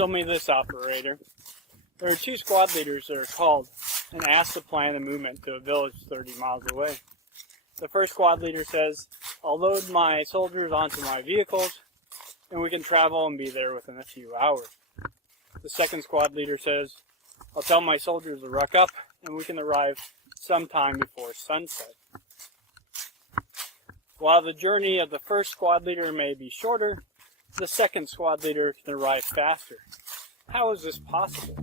Riddle me this, operator. There are two squad leaders that are called and asked to plan a movement to a village 30 miles away. The first squad leader says, "I'll load my soldiers onto my vehicles and we can travel and be there within a few hours." The second squad leader says, "I'll tell my soldiers to ruck up and we can arrive sometime before sunset." While the journey of the first squad leader may be shorter, the second squad leader can arrive faster. How is this possible?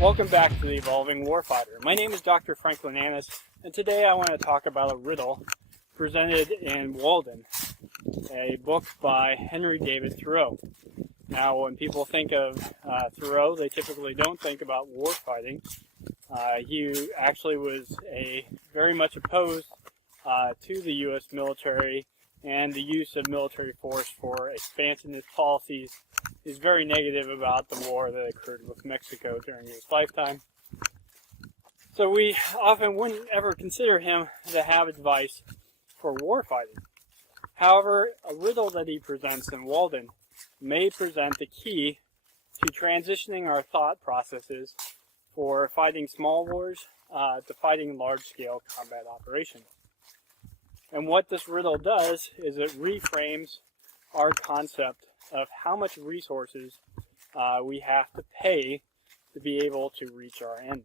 Welcome back to the Evolving Warfighter. My name is Dr. Franklin Annis, and today I want to talk about a riddle presented in Walden, a book by Henry David Thoreau. Now, when people think of Thoreau, they typically don't think about warfighting. He actually was very much opposed to the U.S. military and the use of military force for expansionist policies. He's very negative about the war that occurred with Mexico during his lifetime. So we often wouldn't ever consider him to have advice for warfighting. However, a riddle that he presents in Walden may present the key to transitioning our thought processes for fighting small wars to fighting large-scale combat operations. And what this riddle does is it reframes our concept of how much resources we have to pay to be able to reach our end.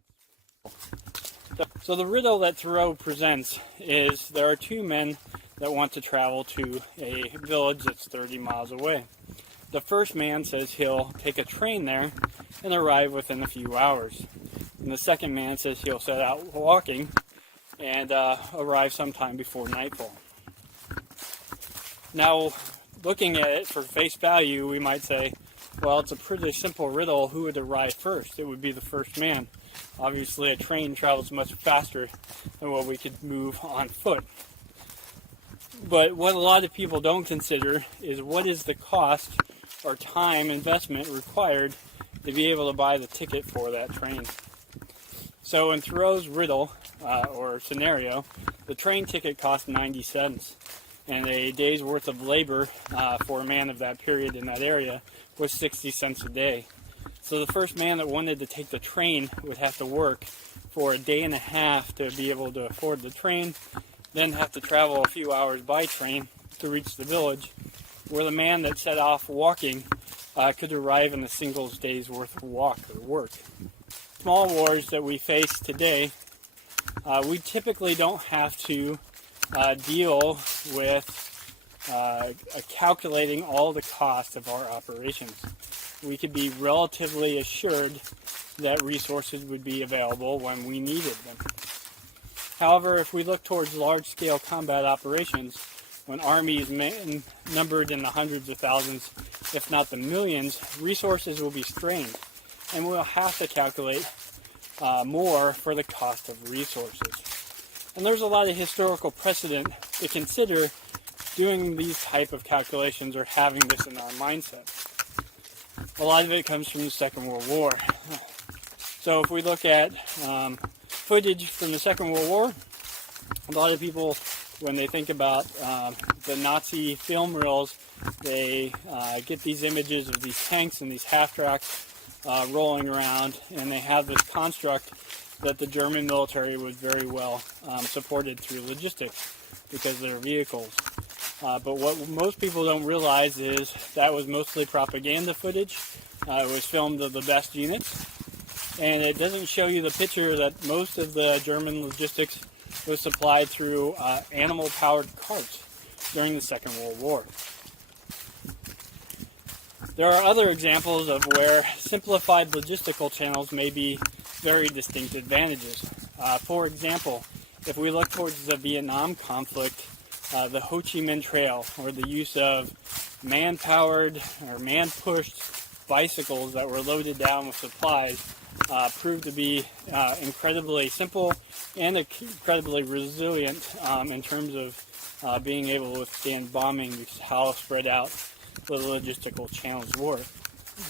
So the riddle that Thoreau presents is there are two men that want to travel to a village that's 30 miles away. The first man says he'll take a train there and arrive within a few hours. And the second man says he'll set out walking and arrive sometime before nightfall. Now, looking at it for face value, we might say, well, it's a pretty simple riddle. Who would arrive first? It would be the first man. Obviously, a train travels much faster than what we could move on foot. But what a lot of people don't consider is what is the cost or time investment required to be able to buy the ticket for that train. So in Thoreau's riddle, or scenario, the train ticket cost 90 cents. And a day's worth of labor for a man of that period in that area was 60 cents a day. So the first man that wanted to take the train would have to work for a day and a half to be able to afford the train, then have to travel a few hours by train to reach the village, where the man that set off walking could arrive in a single day's worth of walk or work. Small wars that we face today, we typically don't have to deal with calculating all the cost of our operations. We could be relatively assured that resources would be available when we needed them. However, if we look towards large-scale combat operations, when armies numbered in the hundreds of thousands, if not the millions, resources will be strained, and we'll have to calculate more for the cost of resources. And there's a lot of historical precedent to consider doing these type of calculations or having this in our mindset. A lot of it comes from the Second World War. So if we look at footage from the Second World War, a lot of people, when they think about the Nazi film reels, they get these images of these tanks and these half-tracks rolling around, and they have this construct that the German military was very well supported through logistics because of their vehicles. But what most people don't realize is that was mostly propaganda footage. It was filmed of the best units, and it doesn't show you the picture that most of the German logistics was supplied through animal-powered carts during the Second World War. There are other examples of where simplified logistical channels may be very distinct advantages. For example, if we look towards the Vietnam conflict, the Ho Chi Minh Trail, or the use of man-powered or man-pushed bicycles that were loaded down with supplies, proved to be incredibly simple and incredibly resilient in terms of being able to withstand bombing because how spread out the logistical channels were.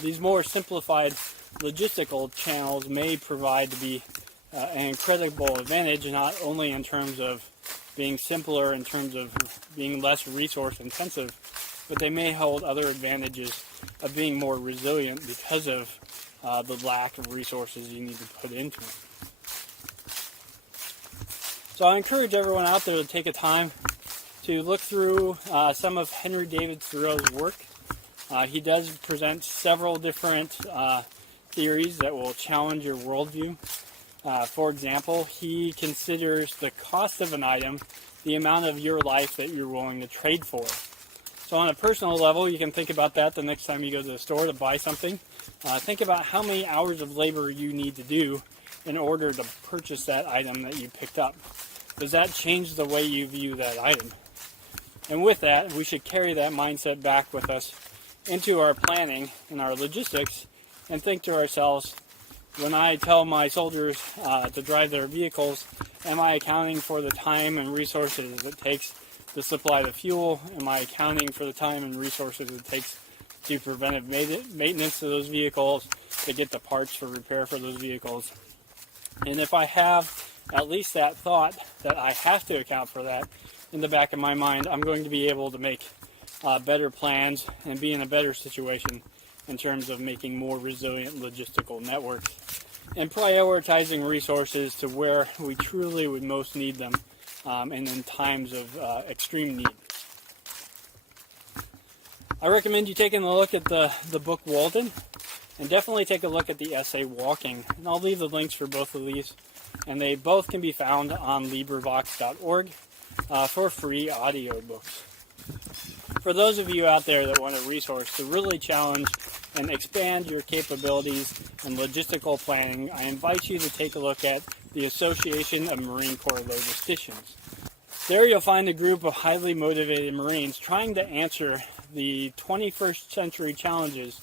These more simplified logistical channels may provide to be an incredible advantage, not only in terms of being simpler, in terms of being less resource intensive, but they may hold other advantages of being more resilient because of the lack of resources you need to put into them. So I encourage everyone out there to take a time to look through some of Henry David Thoreau's work. He does present several different theories that will challenge your worldview. For example, he considers the cost of an item the amount of your life that you're willing to trade for. So on a personal level, you can think about that the next time you go to the store to buy something. Think about how many hours of labor you need to do in order to purchase that item that you picked up. Does that change the way you view that item? And with that, we should carry that mindset back with us into our planning and our logistics and think to ourselves, when I tell my soldiers to drive their vehicles, am I accounting for the time and resources it takes to supply the fuel? Am I accounting for the time and resources it takes to preventive maintenance of those vehicles, to get the parts for repair for those vehicles? And if I have at least that thought that I have to account for that in the back of my mind, I'm going to be able to make better plans and be in a better situation in terms of making more resilient logistical networks and prioritizing resources to where we truly would most need them and in times of extreme need. I recommend you taking a look at the book Walden, and definitely take a look at the essay Walking. And I'll leave the links for both of these, and they both can be found on LibriVox.org for free audiobooks. For those of you out there that want a resource to really challenge and expand your capabilities in logistical planning, I invite you to take a look at the Association of Marine Corps Logisticians. There you'll find a group of highly motivated Marines trying to answer the 21st century challenges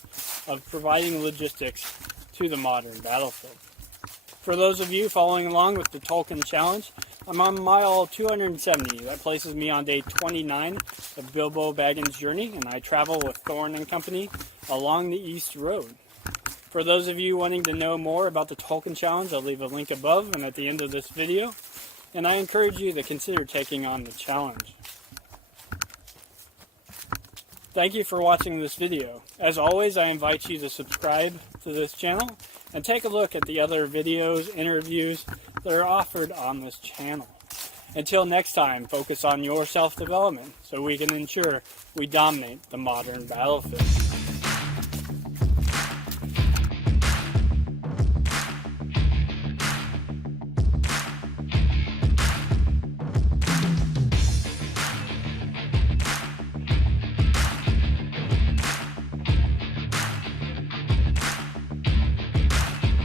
of providing logistics to the modern battlefield. For those of you following along with the Tolkien Challenge, I'm on mile 270. That places me on day 29 of Bilbo Baggins' journey, and I travel with Thorne and Company along the East Road. For those of you wanting to know more about the Tolkien Challenge, I'll leave a link above and at the end of this video, and I encourage you to consider taking on the challenge. Thank you for watching this video. As always, I invite you to subscribe to this channel and take a look at the other videos, interviews that are offered on this channel. Until next time, focus on your self-development so we can ensure we dominate the modern battlefield.